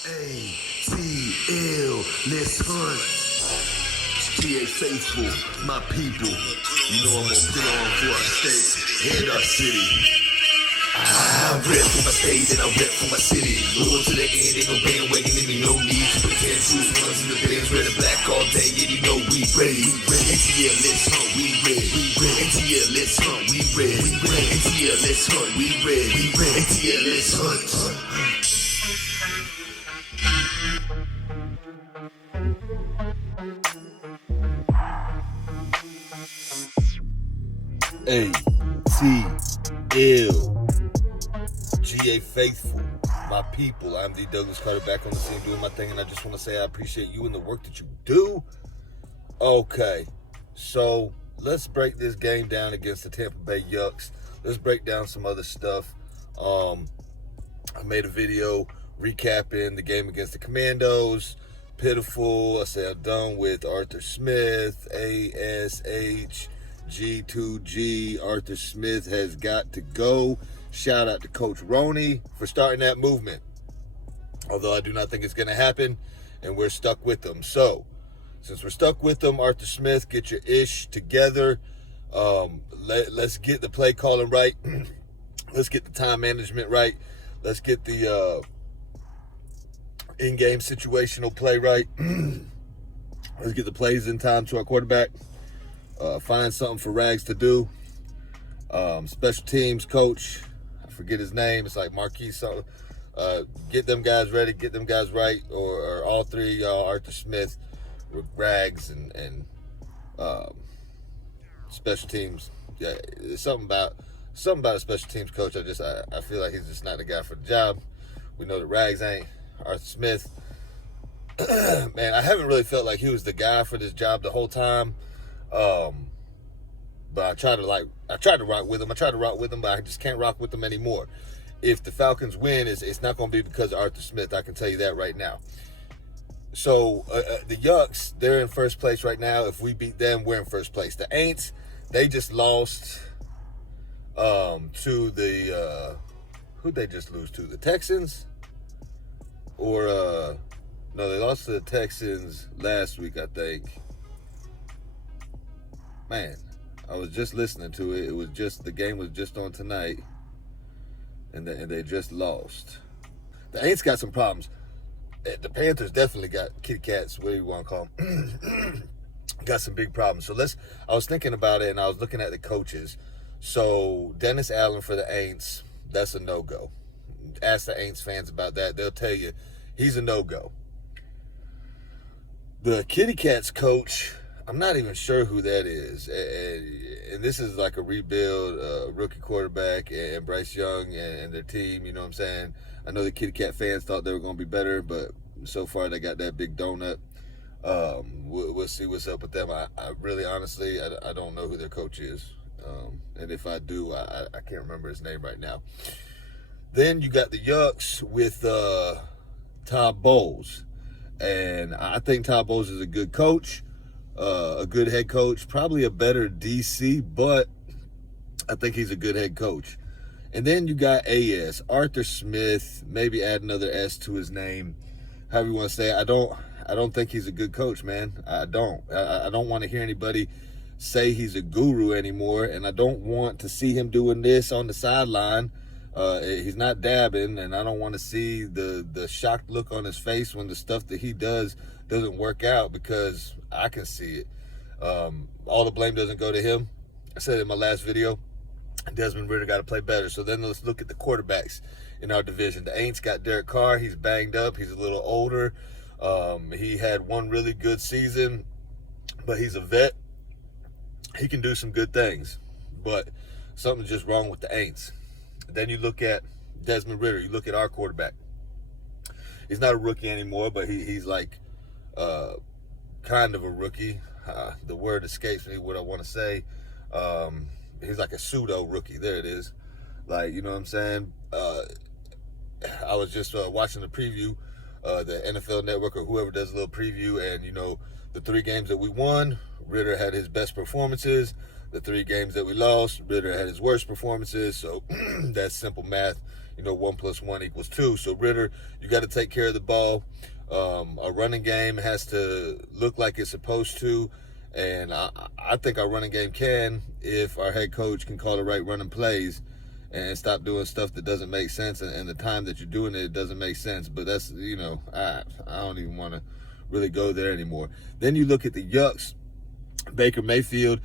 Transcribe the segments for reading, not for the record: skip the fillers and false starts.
ATL, let's hunt. G.A. Faithful, my people. You know I'm gonna put on for our state and our city. I rep for my state and I rep for my city. Going to the end, ain't no bandwagon in me, no need to pretend. Choose ones in the bands, red and black all day, and you know we ready. ATL, let's hunt, we ready. ATL, let's hunt, we ready. ATL, let's hunt, we ready. ATL, let's hunt. ATL.GA Faithful, my people. I'm D. Douglas Carter, back on the scene doing my thing, and I just want to say I appreciate you and the work that you do. Okay, so let's break this game down against the Tampa Bay Bucs. Let's break down some other stuff. I made a video recapping the game against the Commandos. Pitiful. I said I'm done with Arthur Smith. ASHG2G. Arthur Smith has got to go. Shout out to Coach Roney for starting that movement. Although I do not think it's going to happen, and we're stuck with them. So, since we're stuck with them, Arthur Smith, get your ish together. Let's get the play calling right. Let's get the time management right. Let's get the in-game situational play right. Let's get the plays in time to our quarterback. Find something for Rags to do. Special teams coach, I forget his name. It's like Marquis something. Get them guys ready. Get them guys right. Or all three of y'all, Arthur Smith, Rags, and special teams. Yeah, something about a special teams coach. I feel like he's just not the guy for the job. We know that Rags ain't. Arthur Smith, man, I haven't really felt like he was the guy for this job the whole time. But I tried to rock with him. But I just can't rock with him anymore. If the Falcons win, it's not going to be because of Arthur Smith. I can tell you that right now. So the Yucks, they're in first place right now. If we beat them, we're in first place. The Aints, they just lost to the who'd they just lose to? The Texans? Or no, they lost to the Texans last week, I think. Man, I was just listening to it. The game was just on tonight, and they just lost. The Aints got some problems. The Panthers definitely got kitty cats, whatever you want to call them. Got some big problems. So I was thinking about it, and I was looking at the coaches. So Dennis Allen for the Aints, that's a no-go. Ask the Aints fans about that. They'll tell you he's a no-go. The kitty cats coach, I'm not even sure who that is. And this is like a rebuild, rookie quarterback and Bryce Young and their team, you know what I'm saying? I know the kitty cat fans thought they were going to be better, but so far they got that big donut. We'll see what's up with them. I really, honestly, I don't know who their coach is. And if I do, I can't remember his name right now. Then you got the Yucks with Todd Bowles. And I think Todd Bowles is a good coach. A good head coach, probably a better DC, but I think he's a good head coach. And then you got Arthur Smith, maybe add another S to his name, however you want to say it. I don't think he's a good coach, man. I don't want to hear anybody say he's a guru anymore, and I don't want to see him doing this on the sideline. He's not dabbing, and I don't want to see the shocked look on his face when the stuff that he does doesn't work out, because I can see it. All the blame doesn't go to him. I said it in my last video. Desmond Ridder got to play better. So then let's look at the quarterbacks in our division. The Aints got Derek Carr. He's banged up. He's a little older. He had one really good season, but he's a vet. He can do some good things, but something's just wrong with the Aints. Then you look at Desmond Ridder. You look at our quarterback. He's not a rookie anymore, but he's like kind of a rookie. The word escapes me what I want to say. He's like a pseudo rookie. There it is. Like, you know what I'm saying? I was just watching the preview, the NFL Network or whoever does a little preview, and, you know, the 3 games that we won, Ridder had his best performances. The 3 games that we lost, Ridder had his worst performances. So that's simple math. 1 + 1 = 2. So Ritter, you got to take care of the ball. Our running game has to look like it's supposed to, and I think our running game can, if our head coach can call the right running plays and stop doing stuff that doesn't make sense, and the time that you're doing it doesn't make sense. But that's, I don't even want to really go there anymore. Then you look at the yucks. Baker Mayfield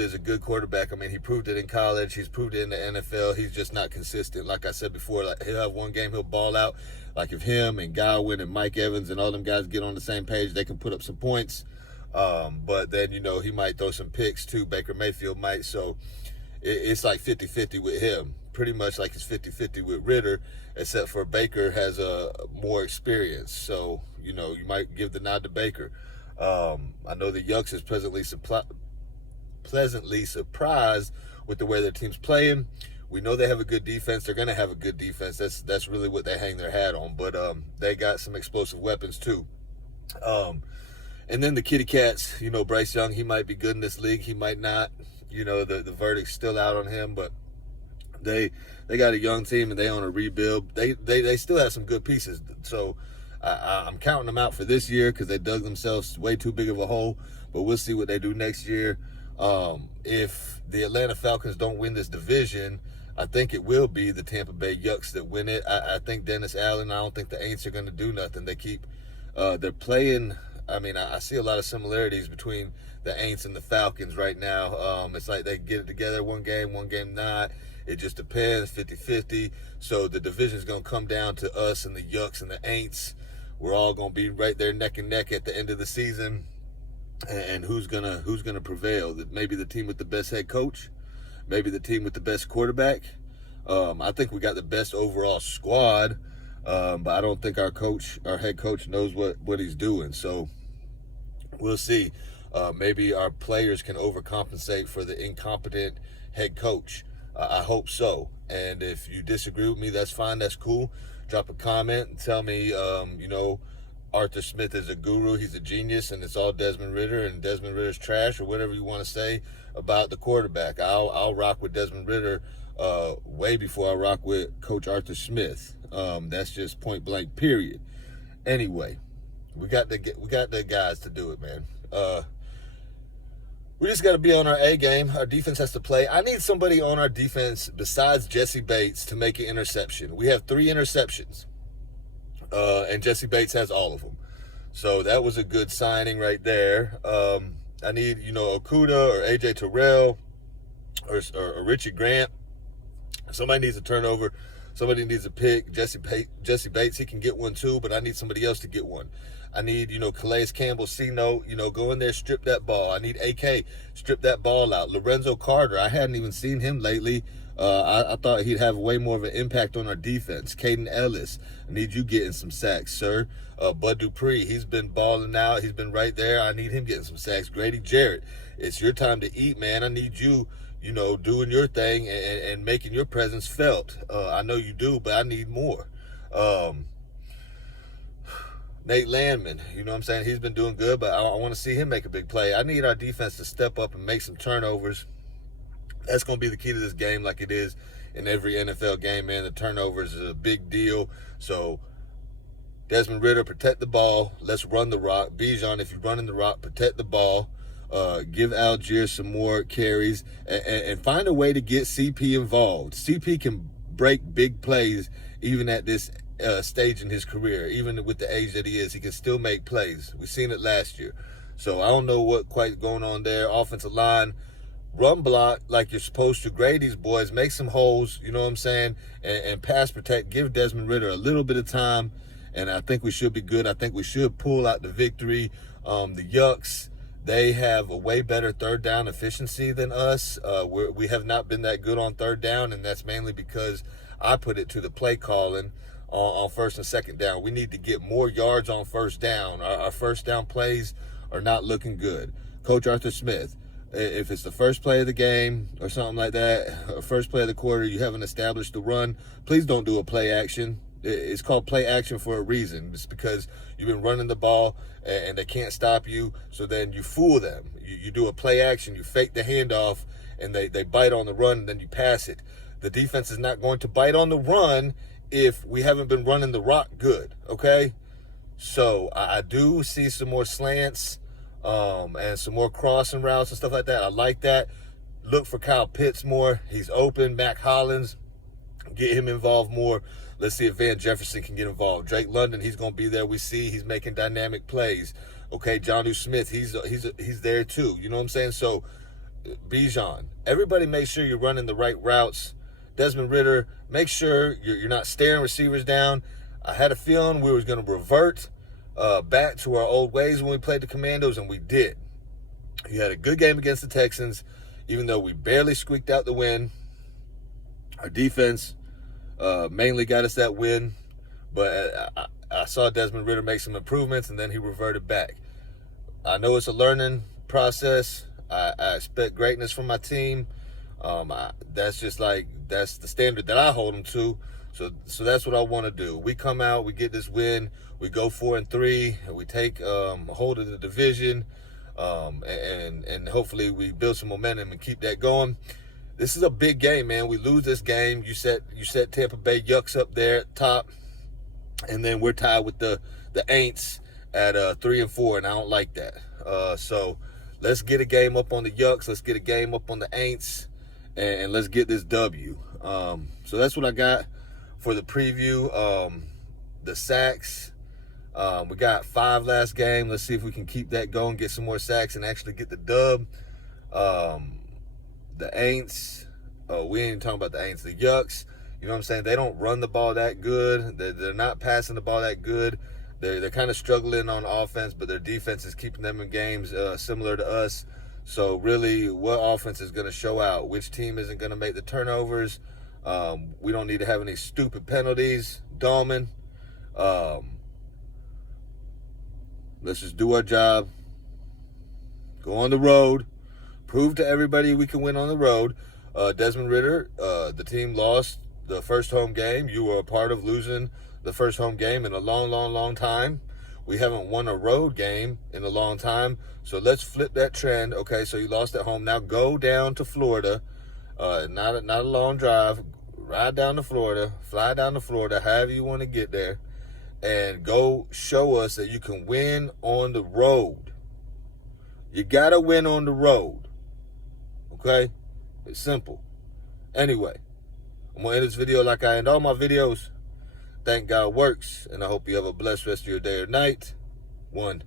is a good quarterback. I mean, he proved it in college. He's proved it in the NFL. He's just not consistent. Like I said before, like, he'll have one game, he'll ball out. Like if him and Godwin and Mike Evans and all them guys get on the same page, they can put up some points. But then, he might throw some picks too. Baker Mayfield might. So it's like 50-50 with him. Pretty much like it's 50-50 with Ritter, except for Baker has more experience. So, you might give the nod to Baker. I know the Yucks is pleasantly surprised with the way their team's playing. We know they have a good defense. They're going to have a good defense. That's really what they hang their hat on. But they got some explosive weapons too. And then the kitty cats, Bryce Young, he might be good in this league. He might not. The verdict's still out on him, but they got a young team and they on a rebuild. They still have some good pieces. So I'm counting them out for this year because they dug themselves way too big of a hole. But we'll see what they do next year. If the Atlanta Falcons don't win this division, I think it will be the Tampa Bay Yucks that win it. I think Dennis Allen, I don't think the Aints are going to do nothing. They're playing. I mean, I see a lot of similarities between the Aints and the Falcons right now. It's like they get it together one game not. It just depends, 50-50. So the division's going to come down to us and the Yucks and the Aints. We're all going to be right there neck and neck at the end of the season. And who's gonna prevail? Maybe the team with the best head coach, maybe the team with the best quarterback. I think we got the best overall squad, but I don't think our head coach knows what he's doing. So we'll see. Maybe our players can overcompensate for the incompetent head coach. I hope so. And if you disagree with me, that's fine. That's cool. Drop a comment and tell me, Arthur Smith is a guru, he's a genius, and it's all Desmond Ritter, and Desmond Ritter's trash, or whatever you want to say about the quarterback. I'll rock with Desmond Ritter way before I rock with Coach Arthur Smith. That's just point blank, period. Anyway, we got the guys to do it, man. We just got to be on our A game. Our defense has to play. I need somebody on our defense besides Jesse Bates to make an interception. We have 3 interceptions. And Jesse Bates has all of them. So that was a good signing right there. I need, Okuda or AJ Terrell or Richie Grant. Somebody needs a turnover. Somebody needs a pick. Jesse Bates, he can get one too, but I need somebody else to get one. I need, Calais Campbell, C-Note, go in there, strip that ball. I need AK, strip that ball out. Lorenzo Carter, I hadn't even seen him lately. I thought he'd have way more of an impact on our defense. Caden Ellis, I need you getting some sacks, sir. Bud Dupree, he's been balling out. He's been right there. I need him getting some sacks. Grady Jarrett, it's your time to eat, man. I need you, doing your thing and making your presence felt. I know you do, but I need more. Nate Landman, what I'm saying? He's been doing good, but I want to see him make a big play. I need our defense to step up and make some turnovers. That's going to be the key to this game, like it is in every NFL game, man. The turnovers is a big deal. So, Desmond Ritter, protect the ball. Let's run the rock. Bijan, if you're running the rock, protect the ball. Give Algier some more carries. And find a way to get CP involved. CP can break big plays even at this stage in his career. Even with the age that he is, he can still make plays. We've seen it last year. So, I don't know what quite going on there. Offensive line, run block like you're supposed to. Grade these boys, make some holes, you know what I'm saying, and pass protect. Give Desmond Ritter a little bit of time, and I think we should be good. I think we should pull out the victory. The Yucks, they have a way better third down efficiency than us. We have not been that good on third down, and that's mainly because I put it to the play calling on first and second down. We need to get more yards on first down. Our first down plays are not looking good. Coach Arthur Smith, if it's the first play of the game or something like that, or first play of the quarter, you haven't established the run, please don't do a play action. It's called play action for a reason. It's because you've been running the ball and they can't stop you, so then you fool them. You do a play action, you fake the handoff, and they bite on the run, and then you pass it. The defense is not going to bite on the run if we haven't been running the rock good, okay? So I do see some more slants and some more crossing routes and stuff like that. I like that. Look for Kyle Pitts more. He's open. Mac Hollins, get him involved more. Let's see if Van Jefferson can get involved. Drake London, he's going to be there. We see he's making dynamic plays. Okay, Jonnu Smith, he's there too. You know what I'm saying? So Bijan, everybody make sure you're running the right routes. Desmond Ridder, make sure you're not staring receivers down. I had a feeling we was going to revert back to our old ways when we played the Commandos, and we did. He had a good game against the Texans, even though we barely squeaked out the win. Our defense mainly got us that win, but I saw Desmond Ridder make some improvements, and then he reverted back. I know it's a learning process. I expect greatness from my team. That's the standard that I hold them to. So that's what I want to do. We come out, we get this win, we go 4-3, and we take hold of the division, and hopefully we build some momentum and keep that going. This is a big game, man. We lose this game. You set Tampa Bay Yucks up there at top, and then we're tied with the Aints at 3-4, and I don't like that. So let's get a game up on the Yucks. Let's get a game up on the Aints, and let's get this W. So that's what I got for the preview. The sacks. We got 5 last game. Let's see if we can keep that going, get some more sacks, and actually get the dub. The Aints, we ain't talking about the Aints, the Yucks, you know what I'm saying? They don't run the ball that good. They're not passing the ball that good. They're kind of struggling on offense, but their defense is keeping them in games similar to us. So really, what offense is going to show out? Which team isn't going to make the turnovers? We don't need to have any stupid penalties. Dahlman, let's just do our job. Go on the road. Prove to everybody we can win on the road. Desmond Ridder, the team lost the first home game. You were a part of losing the first home game in a long, long, long time. We haven't won a road game in a long time. So let's flip that trend. Okay, so you lost at home. Now go down to Florida. Not a long drive. Ride down to Florida. Fly down to Florida, however you want to get there. And go show us that you can win on the road. You got to win on the road. Okay? It's simple. Anyway, I'm going to end this video like I end all my videos. Thank God works, and I hope you have a blessed rest of your day or night. 1.